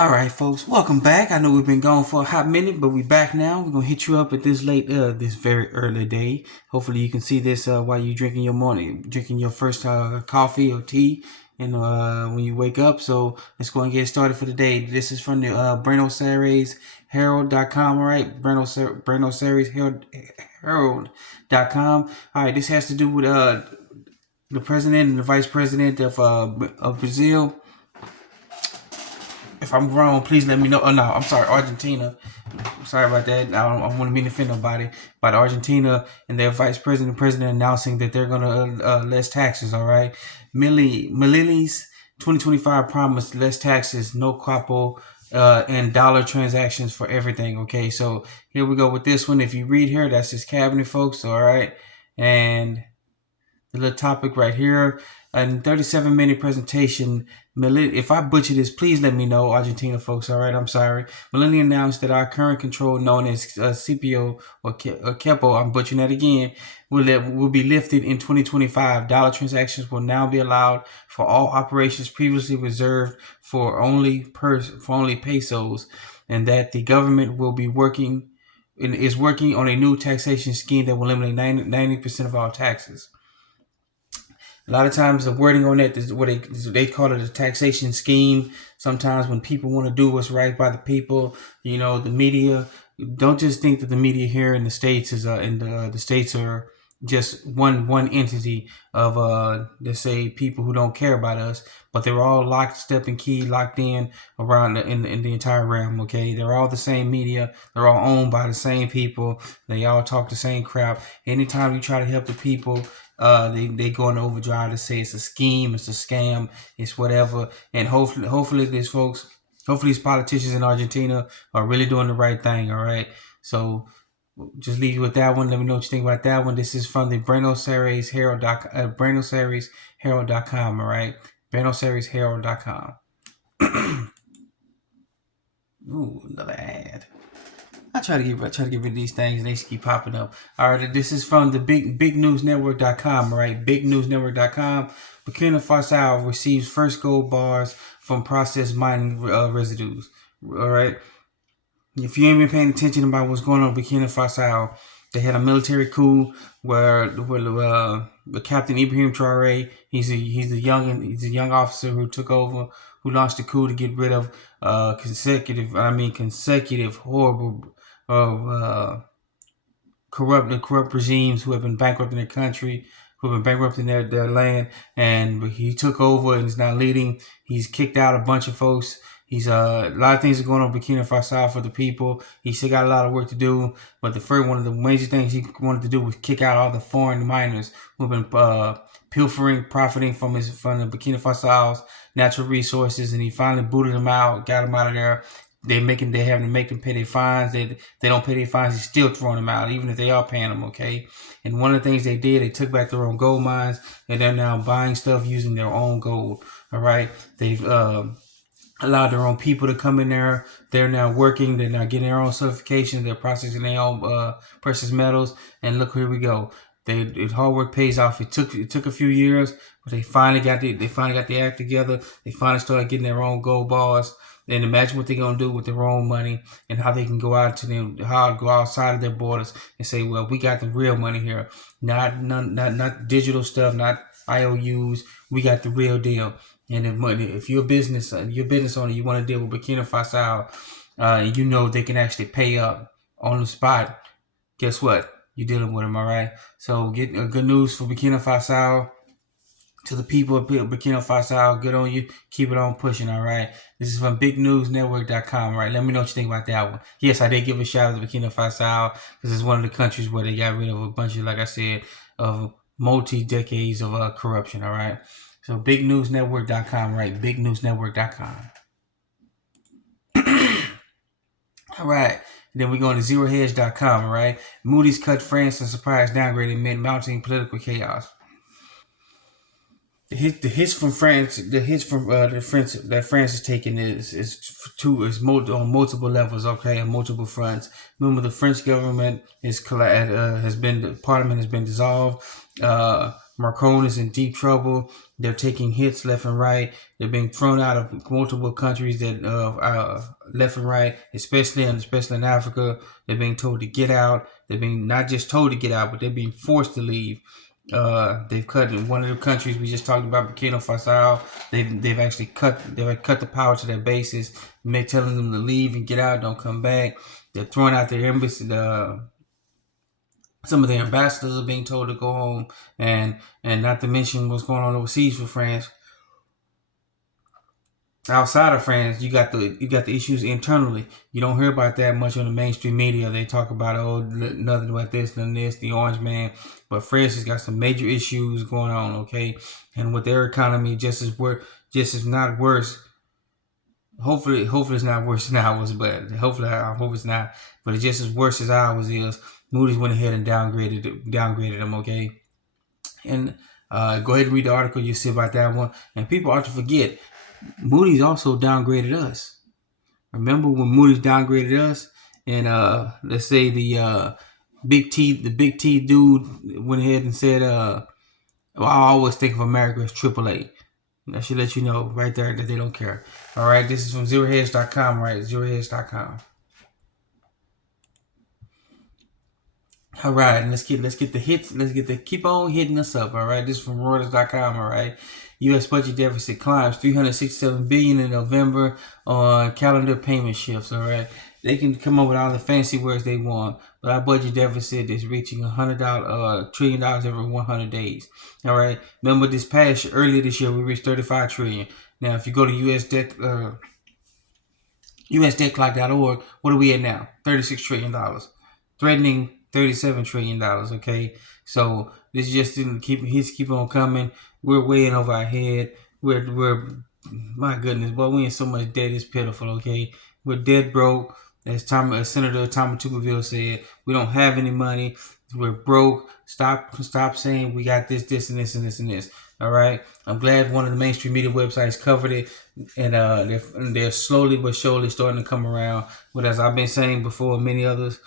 Alright folks, welcome back. I know we've been gone for a hot minute, but we back now. We're gonna hit you up at this this very early day. Hopefully you can see this while you drinking your first coffee or tea, and when you wake up. So let's go and get started for the day. This is from the Buenos Aires Herald.com, alright? Buenos Aires Herald.com. Alright, this has to do with the president and the vice president of Brazil. If I'm wrong, please let me know. Oh no, I'm sorry, Argentina. Sorry about that. I don't want to mean to offend nobody. But Argentina and their vice president and president announcing that they're gonna less taxes. All right, Milei's 2025 promise less taxes, no capo, and dollar transactions for everything. Okay, so here we go with this one. If you read here, that's his cabinet, folks. All right, and the little topic right here. In 37-minute presentation, if I butcher this, please let me know, Argentina folks. All right, I'm sorry. Milei announced that our current control, known as CPO or CEPO, I'm butchering that again, will be lifted in 2025. Dollar transactions will now be allowed for all operations previously reserved for only pesos, and that the government will be working on a new taxation scheme that will eliminate 90% of all taxes. A lot of times the wording on that is what they call it, a taxation scheme. Sometimes when people want to do what's right by the people, the media, don't just think that the media here in the States is the States are just one entity of let's say people who don't care about us, but they're all locked in around in the entire realm. Okay, they're all the same media, they're all owned by the same people, they all talk the same crap. Anytime you try to help the people, they go in overdrive to say it's a scheme, it's a scam, it's whatever. And hopefully these politicians in Argentina are really doing the right thing. All right, so just leave you with that one. Let me know what you think about that one. This is from the Buenos Aires Herald.com. Buenos Aires Herald.com. All right, Buenos Aires Herald.com. Ooh, another ad. I try to get rid of these things, and they just keep popping up. All right, this is from the bignewsnetwork.com. All right, bignewsnetwork.com. Burkina Faso receives first gold bars from processed mining residues. All right, if you ain't been paying attention about what's going on in Burkina Faso, they had a military coup where the Captain Ibrahim Traore, he's a young officer who took over, who launched a coup to get rid of consecutive horrible corrupt regimes who have been bankrupting their country, who have been bankrupting their land, and he took over and is now leading. He's kicked out a bunch of folks. He's a lot of things are going on in Burkina Faso for the people. He still got a lot of work to do, but one of the major things he wanted to do was kick out all the foreign miners who have been profiting from the Burkina Faso's natural resources, and he finally booted them out, got them out of there. They having to make them pay their fines. They don't pay their fines. He's still throwing them out, even if they are paying them. Okay. And one of the things they did, they took back their own gold mines, and they're now buying stuff using their own gold. All right. They've allowed their own people to come in there. They're now working. They're now getting their own certification. They're processing their own precious metals. And look, here we go. Hard work pays off. It took a few years, but they finally got the act together. They finally started getting their own gold bars. And imagine what they're gonna do with their own money, and how they can go outside of their borders and say, "Well, we got the real money here, not digital stuff, not IOUs. We got the real deal." And if you're a business owner, you want to deal with Burkina Faso, they can actually pay up on the spot. Guess what? You're dealing with them, all right? So get good news for Burkina Faso. To the people of Burkina Faso, good on you. Keep it on pushing, all right? This is from bignewsnetwork.com, all right? Let me know what you think about that one. Yes, I did give a shout out to Burkina Faso because it's one of the countries where they got rid of a bunch of, like I said, of multi-decades of corruption, all right? So bignewsnetwork.com, right? Bignewsnetwork.com. All right. Then we go to zerohedge.com, all right? Moody's cut France and surprise downgrade amid mounting political chaos. The hits from France, that France is taking is on multiple levels, okay, on multiple fronts. Remember, the French government parliament has been dissolved. Macron is in deep trouble. They're taking hits left and right. They're being thrown out of multiple countries that left and right, especially in Africa. They're being told to get out. They're being not just told to get out, but they're being forced to leave. They've cut in one of the countries we just talked about, Burkina Faso. They've actually cut the power to their bases, telling them to leave and get out, don't come back. They're throwing out their embassy. Some of the ambassadors are being told to go home, and not to mention what's going on overseas for France. Outside of France, you got the issues internally. You don't hear about that much on the mainstream media. They talk about nothing about this, nothing this, the Orange Man, but France has got some major issues going on. Okay, and with their economy just as not worse. Hopefully it's not worse than ours, but I hope it's not. But it's just as worse as ours is. Moody's went ahead and downgraded them. Okay, and go ahead and read the article. You'll see about that one. And people ought to forget, Moody's also downgraded us. Remember when Moody's downgraded us, and let's say the big T dude went ahead and said, well, I always think of America as AAA. I should let you know right there that they don't care. All right, this is from zerohedge.com, right? Zerohedge.com. All right, and let's get the hits. Keep on hitting us up. All right, this is from Reuters.com. All right, U.S. budget deficit climbs $367 billion in November on calendar payment shifts. All right, they can come up with all the fancy words they want, but our budget deficit is reaching $100 trillion every 100 days. All right, remember earlier this year we reached 35 trillion. Now, if you go to USDebtClock.org, what are we at now? $36 trillion, threatening $37 trillion. Okay, so this just didn't keep on coming. We're way in over our head. We're my goodness, boy, we in so much debt, it's pitiful. Okay, we're dead broke. As Senator Tom Tuberville said, we don't have any money. We're broke. Stop saying we got this, and this, and this, and this. All right. I'm glad one of the mainstream media websites covered it, and they're slowly but surely starting to come around. But as I've been saying before, many others,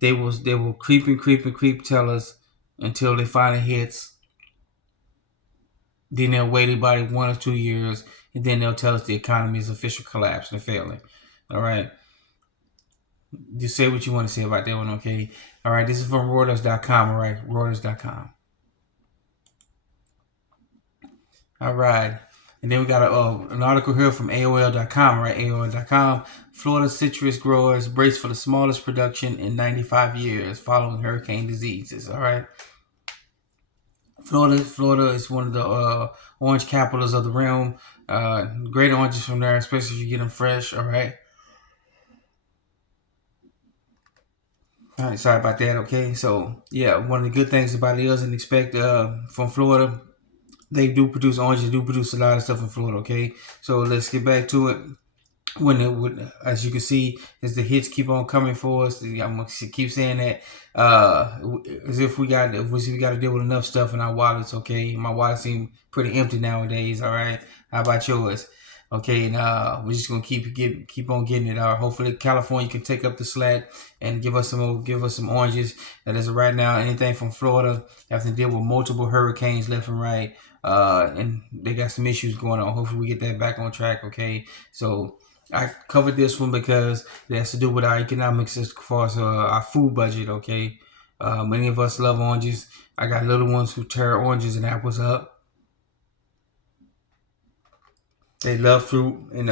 they will creep tell us until they finally hits. Then they'll wait about 1 or 2 years, and then they'll tell us the economy is official collapse and failing. All right. Just say what you want to say about that one, okay? All right, this is from Reuters.com, all right? Reuters.com. All right. And then we got an article here from AOL.com, right? AOL.com. Florida citrus growers brace for the smallest production in 95 years following hurricane diseases, all right? Florida is one of the orange capitals of the realm. Great oranges from there, especially if you get them fresh, all right? All right, sorry about that. Okay, so yeah, one of the good things about it is, and expect from Florida, they do produce oranges, do produce a lot of stuff in Florida. Okay, so let's get back to it. As you can see, as the hits keep on coming for us, I'm gonna keep saying that as if we got to deal with enough stuff in our wallets. Okay, my wallet seems pretty empty nowadays. All right, how about yours? Okay, and we're just gonna keep on getting it. Hopefully, California can take up the slack and give us some oranges. And as of right now, anything from Florida have to deal with multiple hurricanes left and right, and they got some issues going on. Hopefully, we get that back on track. Okay, so I covered this one because it has to do with our economics as far as our food budget. Okay, many of us love oranges. I got little ones who tear oranges and apples up. They love fruit, and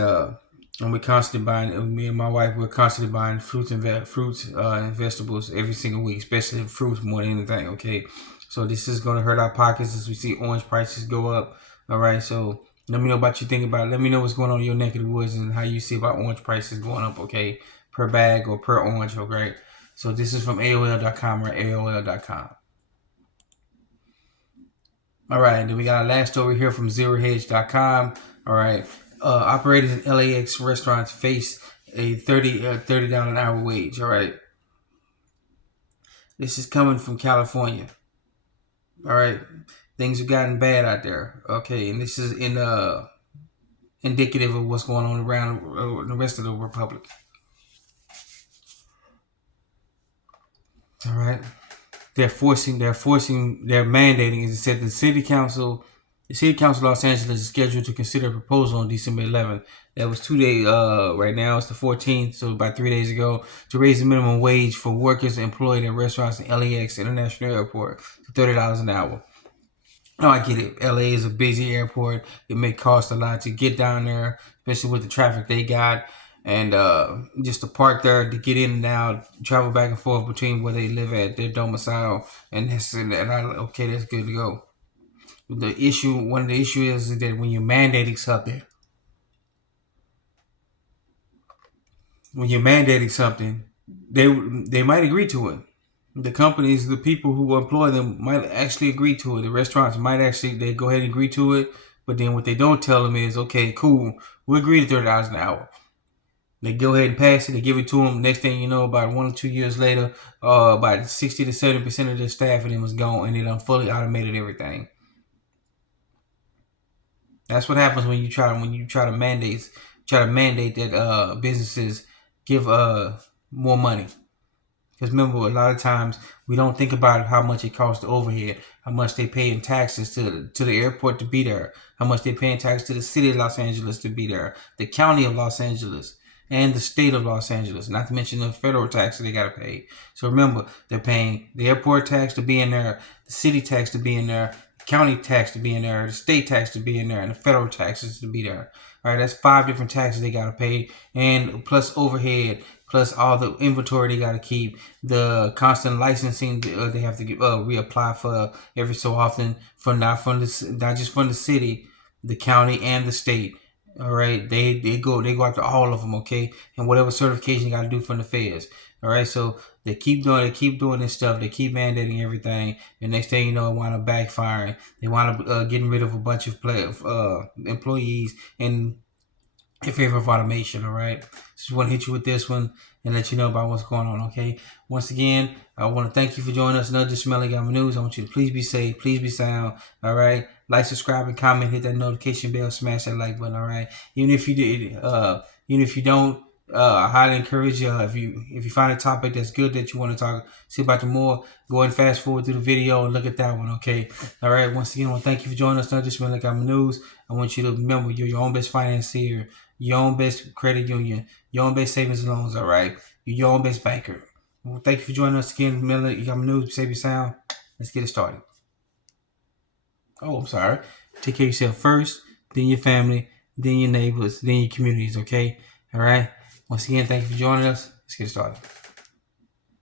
we're constantly buying. Me and my wife, we're constantly buying fruits and vegetables every single week, especially fruits more than anything. Okay, so this is going to hurt our pockets as we see orange prices go up. All right, so let me know what you think about it. Let me know what's going on in your neck of the woods and how you see about orange prices going up. Okay, per bag or per orange. Okay, so this is from AOL.com or AOL.com. All right, and then we got our last story here from ZeroHedge.com. All right, operators in LAX restaurants face a $30 an hour wage. All right, this is coming from California. All right, things have gotten bad out there. Okay, and this is indicative of what's going on around the rest of the republic. All right. they're mandating is it said the city council of Los Angeles is scheduled to consider a proposal on December 11th. That was 2 days. Right now it's the 14th, so about 3 days ago, to raise the minimum wage for workers employed in restaurants in LAX International Airport to $30 an hour. No, I get it. LA is a busy airport. It may cost a lot to get down there, especially with the traffic they got. And just to park there, to get in and out, travel back and forth between where they live at, their domicile, and this and that. Okay, that's good to go. One of the issues is that when you're mandating something, they might agree to it. The companies, the people who employ them might actually agree to it. The restaurants might they go ahead and agree to it. But then what they don't tell them is, okay, cool, we agree to $30 an hour. They go ahead and pass it. They give it to them. Next thing you know, about 1 or 2 years later, about 60 to 70% of their staff and them was gone, and they done fully automated everything. That's what happens when you try to mandate that businesses give more money. Because remember, a lot of times we don't think about how much it costs to overhead, how much they pay in taxes to the airport to be there, how much they pay in taxes to the city of Los Angeles to be there, the county of Los Angeles, and the state of Los Angeles, not to mention the federal taxes they got to pay. So remember, they're paying the airport tax to be in there, the city tax to be in there, the county tax to be in there, the state tax to be in there, and the federal taxes to be there. All right, that's 5 different taxes they got to pay, and plus overhead, plus all the inventory they got to keep, the constant licensing they have to reapply for every so often, not just from the city, the county, and the state. All right, they go after all of them, okay, and whatever certification you got to do from the feds. All right, so they keep doing this stuff. They keep mandating everything, and next thing you know, it wind up backfiring. They wind up getting rid of a bunch of employees in favor of automation. All right, just want to hit you with this one and let you know about what's going on. Okay, once again, I want to thank you for joining us. Another Smelly Gamma News. I want you to please be safe, please be sound. All right, like, subscribe, and comment. Hit that notification bell. Smash that like button. All right, even if you don't. I highly encourage you, if you find a topic that's good that you want to see about more, go ahead and fast forward through the video and look at that one, okay? All right, once again, I want to thank you for joining us. Not just Like I'm News. I want you to remember, you're your own best financier, your own best credit union, your own best savings and loans, all right? You're your own best banker. Well, thank you for joining us again. Like I'm News, save your sound. Let's get it started. Oh, I'm sorry. Take care of yourself first, then your family, then your neighbors, then your communities, okay? All right? Once again, thank you for joining us. Let's get started.